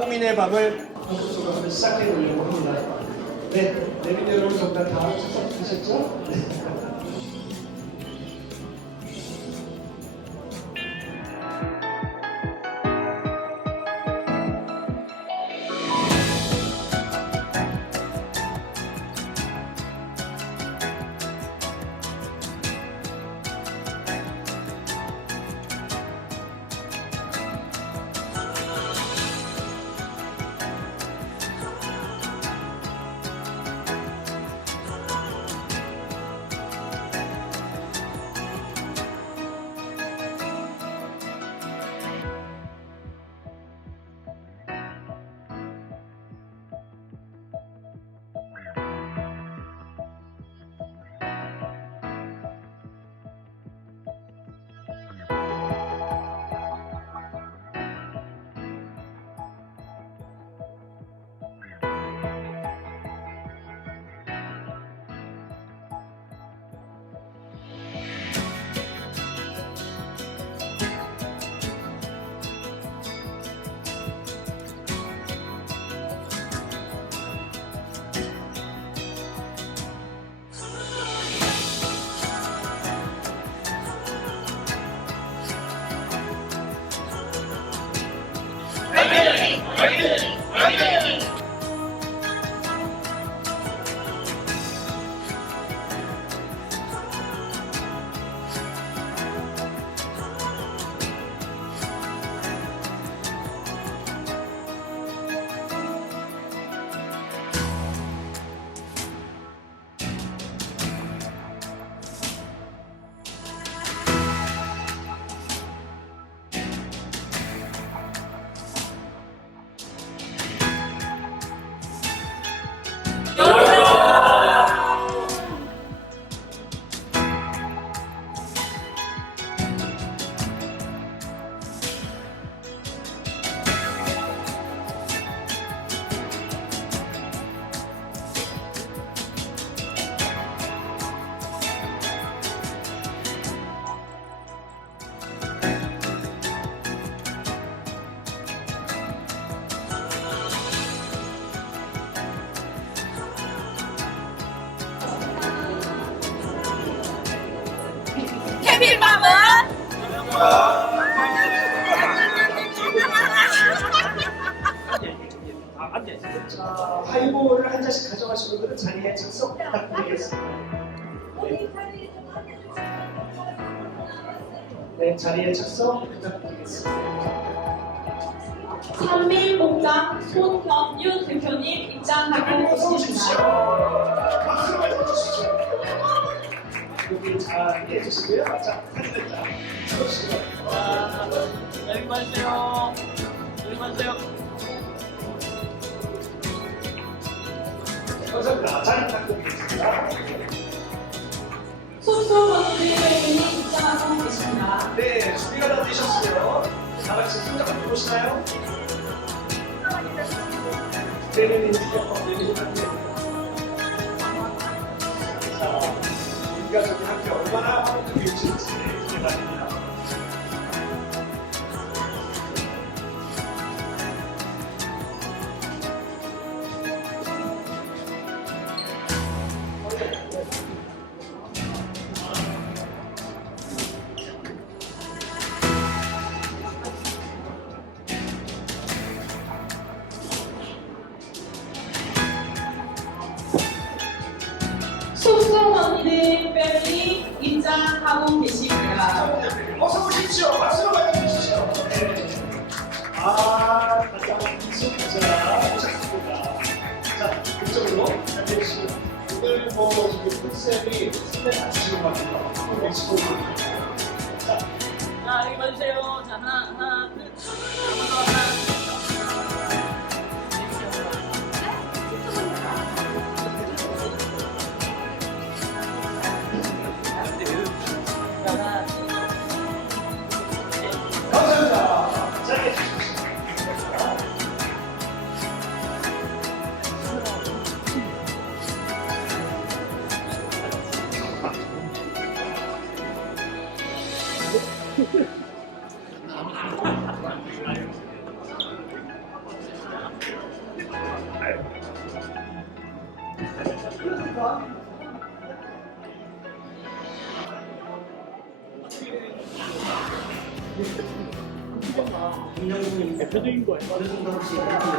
가공인의 밤을 본격적으로 시작해 보려고 합니다. 네, 내빈 여러분 정말 다 출석하셨죠? 네. 네, 자리에 착석 부탁드리겠습니다. 산밀공장 손경유 대표님 입장하고. 계십니다. 박수로. 여기 자리에 주시고요. 자, 사진을 자, 찍어주시고. 여기 봐주세요. 여기 봐주세요. 감사합니다. 자리 부탁드리겠습니다. 소수원들이 입장하고 계십니다. 네, 준비가 다 되셨어요. 다 같이 손잡 고 보시나요? 네네네, 네네네. 자, 우리가 저기 함께 얼마나 화목하게 유치할지 기대됩니다. 자, 여기 봐주세요. 자, 하나, 하나, 둘. 표정인 거예요.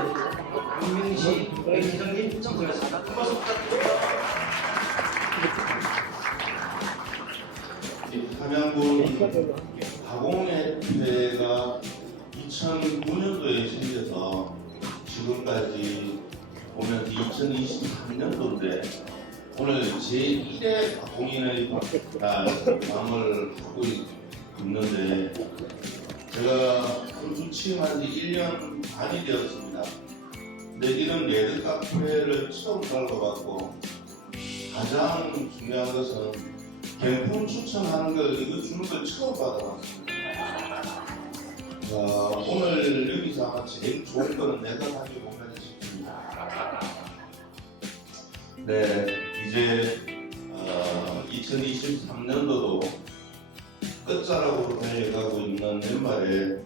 2023년도인데 오늘 제1회 가공인의 날 마음을 있- 있는데 제가 취임한 지 1년 반이 되었습니다. 근데 이런 레드 카페를 처음 가봐갖고 가장 중요한 것은 경품 추천하는 걸 이거 주는 걸 처음 받아봤습니다. 자, 오늘 여기서 아마 제일 좋은 거는 내가 가지고 가지 네, 이제 어, 2023년도도 끝자락으로 달려가고 있는 연말에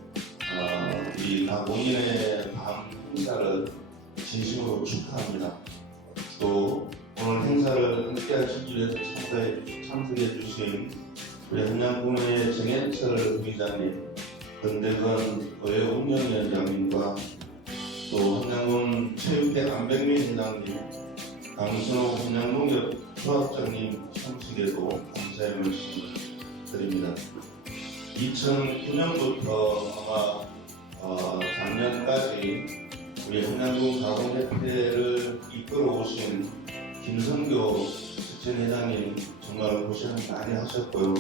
어, 우리 가공인의 밤 행사를 진심으로 축하합니다. 또 오늘 행사를 함께 하시기 위해서 참석해, 참석해 주신 우리 한양군의 정현철 부의장님, 권대건 의회 운영위원장님과 또 한양군 체육회 안백민 회장님, 강순호 한양농협 조합장님 참석에도 감사의 말씀 드립니다. 2009년부터 아마 어, 작년까지 우리 한양군 가공협회를 이끌어 오신 김성교 실천회장님 정말 고생 많이 하셨고요.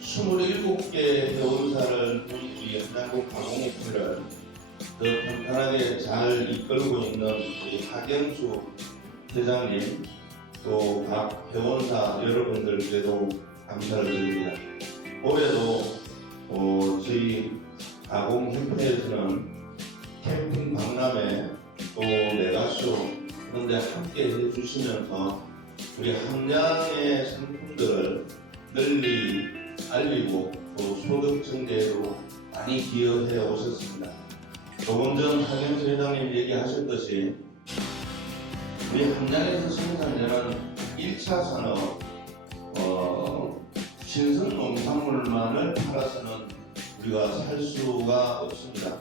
27개 회원사를 우리 한양군 가공협회를 더 평탄하게 잘 이끌고 있는 우리 하경수 회장님 또 각 회원사 여러분들께도 감사를 드립니다. 올해도 어, 저희 가공협회에서는 캠핑 박람회 또 메가쇼 그런데 함께 해주시면서 우리 함량의 상품들을 널리 알리고 또 소득 증대로 많이 기여해 오셨습니다. 조금 전 하경수 회장님 얘기하셨듯이 우리 함량에서 생산되는 1차 산업 어, 신선 농산물만을 팔아서는 우리가 살 수가 없습니다.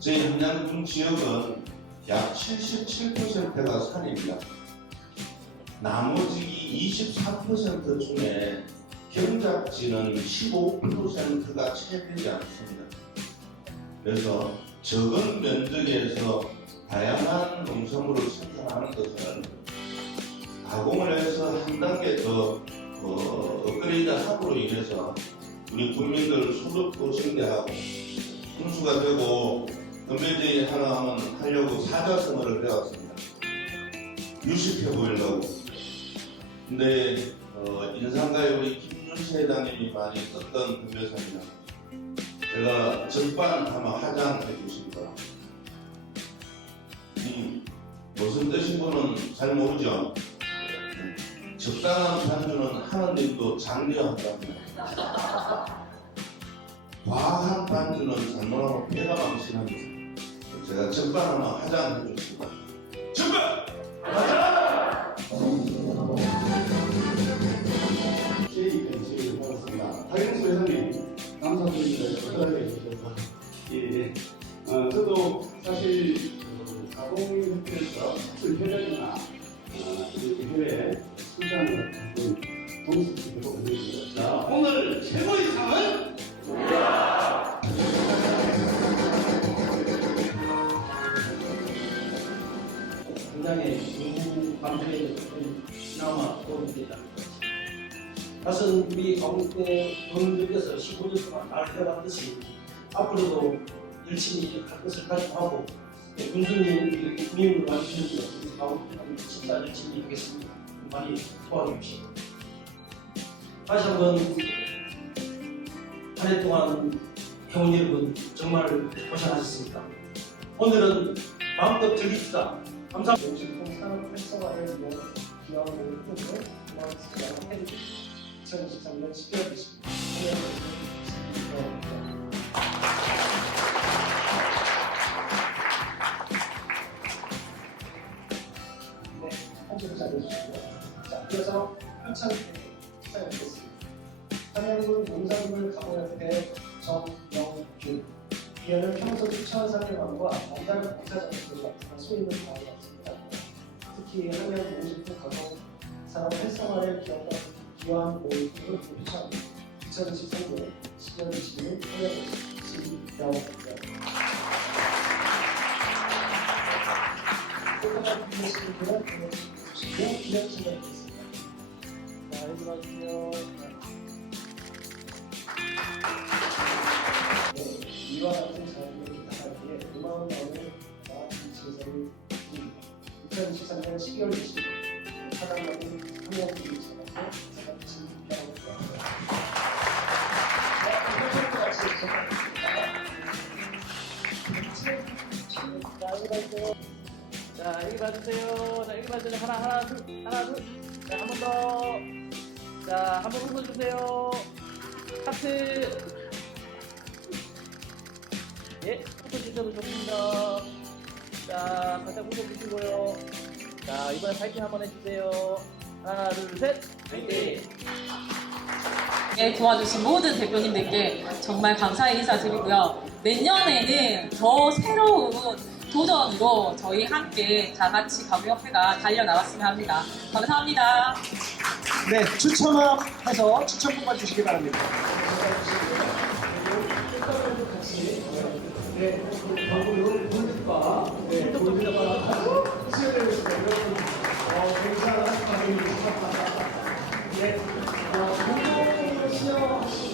저희 함양군 지역은 약 77%가 산입니다. 나머지 24% 중에 경작지는 15%가 채 되지 않습니다. 그래서 적은 면적에서 다양한 농산물을 생산하는 것은 가공을 해서 한 단계 더 어, 업그레이드 함으로 인해서 우리 국민들 소득도 증대하고 훈수가 되고 건배제 하나 하면 하려고 사자성어를 배웠습니다. 유식해 보이려고. 근데 어, 인상가에 우리 김윤시 회장님이 많이 썼던 건배사입니다. 제가 전반 하면 화장해 주십니다. 무슨 뜻인 분은 잘 모르죠. 네. 적당한 반주는 하나님도 장려한답니다. 과한 반주는 잘못하면 폐가 망신합니다. 제가 전반 하나 화장해 주십니다. 전반! 앞으로도 열심히 할 것을 가지고 군수님 국민을 와주셔서 우리 가운데 진짜 열심히 하겠습니다. 많이 도와주십시오. 다시 한번 한 해 동안 회원 여러분 정말 고생하셨습니다. 오늘은 마음껏 즐깁시다. 감사합니다. 산업 활성화를 위한 기여하는 흐름을 고맙습니다. 2023년 12월 20일 한창 시작하겠습니다. 한양군 농산물 가공협회 정영균 기회는 평소 추천 상대방과 남다른 부사장들과 소임을 다하였습니다. 특히 보고 싶은 가정 사람 활성화를 기원 모임을 추천 2023년 10월 20일 토요일 12명 끝까지 보내시는 분은 보내주시고 기념 진행하겠습니다. 자, 여기 봐주세요. 네, 이와 같은 자리를 부탁하기에 고마운 마음을 나 제사를 드립니다. 2023년 12월 20일 사랑하는 전해서 제가 진행하겠습니다. 자, 같이 자, 갈게요. 자, 여기 봐주세요. 자, 여기 봐주세요. 하나, 하나, 둘, 하나, 둘. 자, 한 번 더. 자, 한번 웃어주세요. 하트. 예, 웃어주셔도 좋습니다. 자, 살짝 웃어주시고요. 자, 이번에 파이팅 한번 해주세요. 하나, 둘, 셋. 파이팅! 네, 도와주신 모든 대표님들께 정말 감사의 인사 드리고요. 내년에는 더 새로운 도전으로 저희 함께 다 같이 가구협회가 달려나갔으면 합니다. 감사합니다. 네, 추첨함 해서 추첨 뽑아주시기 바랍니다. 네, 방금 볼과 네, 있습니다. 여러분, 어, 굉장한 반응입니다. 네, 어, 공동으로 수여하시죠.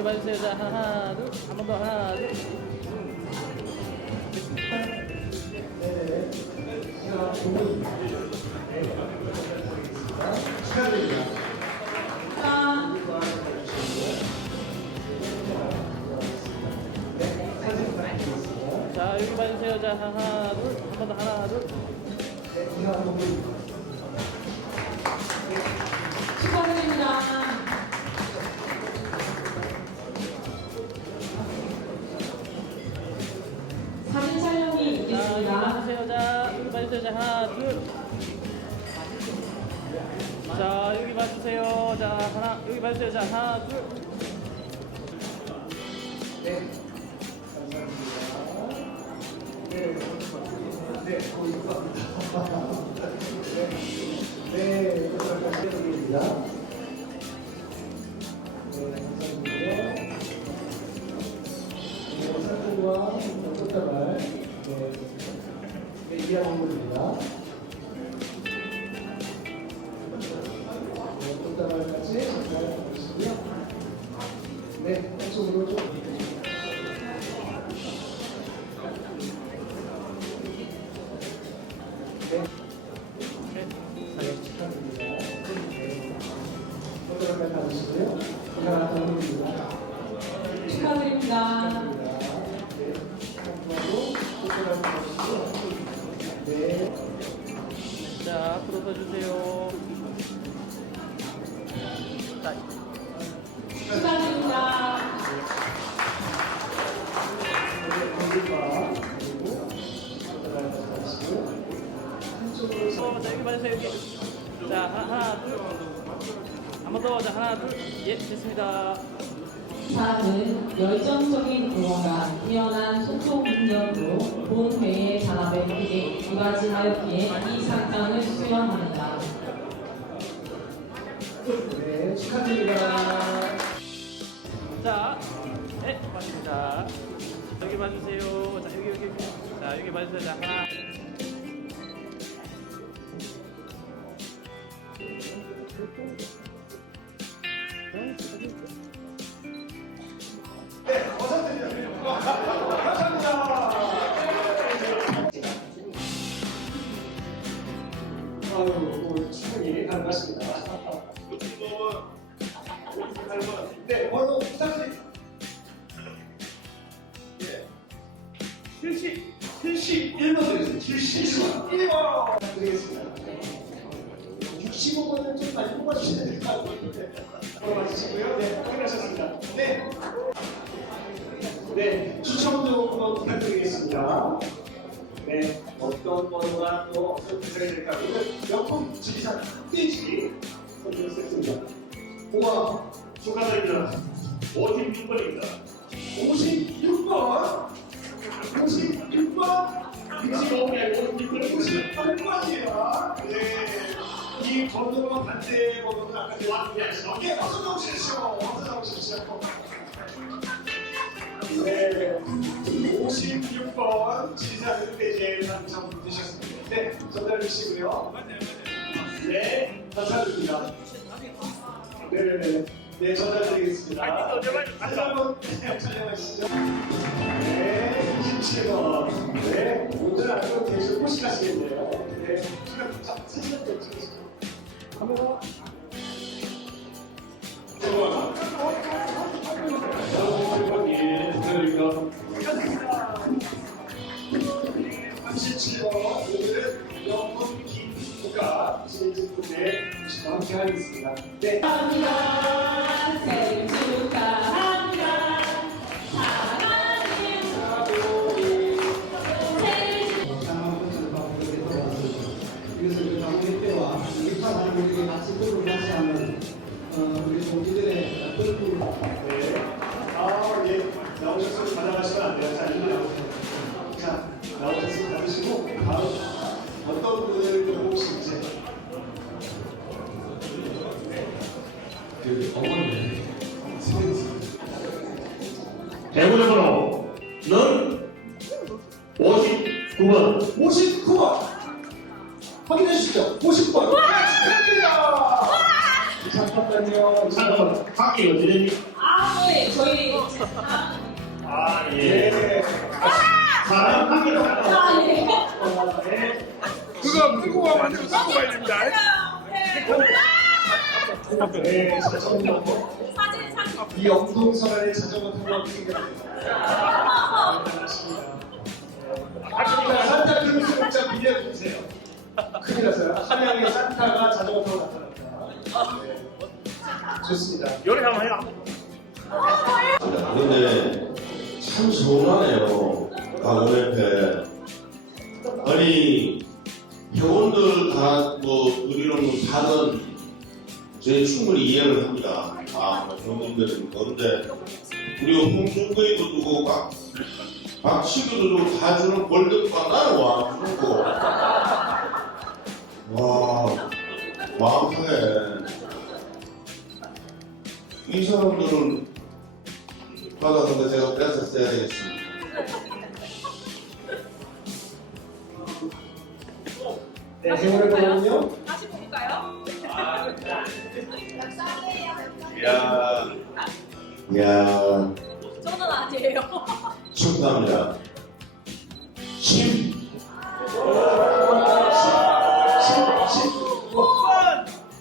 여기 봐주세요. 자, 하나, 둘. 한 번 더, 하나, 둘. 자, 여기 봐주세요. 자, 하나, 둘. 한 번 더, 하나, 둘. 자, 여기 봐주세요. 자, 하나, 여기 봐주세요. 자, 하나, 둘. 네. 네, 네. 네, 네. 네. 네, 상품과 꽃다발, 네, 네, 이하 선물입니다. 예, 됐습니다. 사는 열정적인 응원과 뛰어난 소통 능력으로 본 회의 단합에 크게 이바지하였기에 이 상장을 수여합니다. 네, 축하드립니다. 자, 네, 맞습니다. 여기 봐주세요. 자, 여기, 여기, 여기. 자, 여기 봐주세요. 자, 하나. 아유, 오늘 충분히 반갑습니다. 네, 바로 부탁드립니다. 예. 70, 71번 드리겠습니다. 71번 드리겠습니다. 65번은 좀 많이 뽑아주셔야 될것 같은데. 뽑아주시고요. 네, 확인하셨습니다. 네. 네, 추첨도 한번 부탁드리겠습니다. 네, 어떤 번호가 또 어떤 대상이 될까? 명품 지리산 흑돼지 선정을 했습니다. 우와, 축하드립니다. 56번입니다. 56번? 56번? 56번, 56번이에요. 네. 이 번호와 반대 번호는 아까 제가 예, 어서 나오십시오. 어서 나오십시오. 네, 56번 지리산 흑돼지에 당첨되셨습니다. 네, 전달 주시고요. 네, 감사드립니다. 네네네. 네, 전달드리겠습니다. 다시 한번 촬영하시죠. 네, 27번. 네, 오늘 아주 계속 호시가시겠네요. 네, 자, 사진 한번 찍으시죠. 카메라. 받으시고, 다음 어떤 분을 좀 혹시 이제 대본의 번호는 59번 59번 확인해 주시죠. 50번. 축하드립니다. 잠깐만요. 잠깐만 학기 어떻게 됩니까? 사진 사진. 이 영동설안의 자전거 타고. 반갑습니다. 자, 산타 크루즈 문자 빌려주세요. 큰일 났어요. 함양에 산타가 자전거 타고 나타났다. 네. 좋습니다. 요리 한번 해라 근데 참 서운하네요. 강원 옆에. 아니, 회원들 다, 뭐, 누리는 사는, 제 충분히 이해를 합니다. 아, 회원님들은. 그런데, 우리 홍준거이도 두고, 박, 박치기도 두고 다 주는 골드바 나는 와, 주고. 와, 마음상해. 이 사람들은 받았는데 제가 뺏어 써야 되겠습니다. 네, 해원을 보면요. 이야, 이야, 저는 아니에요. 축하합니다. 10,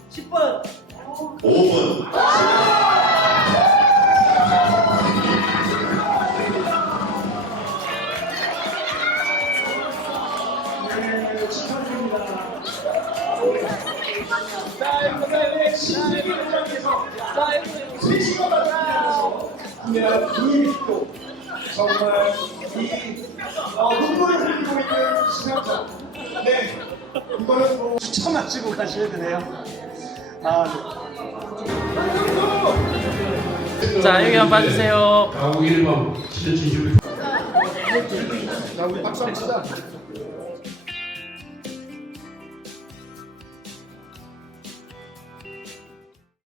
10번 5분. 네, 축하드립니다. 루이비통 정말 이 어, 눈물을 흘리고 있는 신상장. 네, 이거는 뭐 추천하시고 가셔야 되네요. 아, 네. 자 여기 한번 봐주세요. 강우 1번 진짜 진심 자, 우리 박수 한번 치자.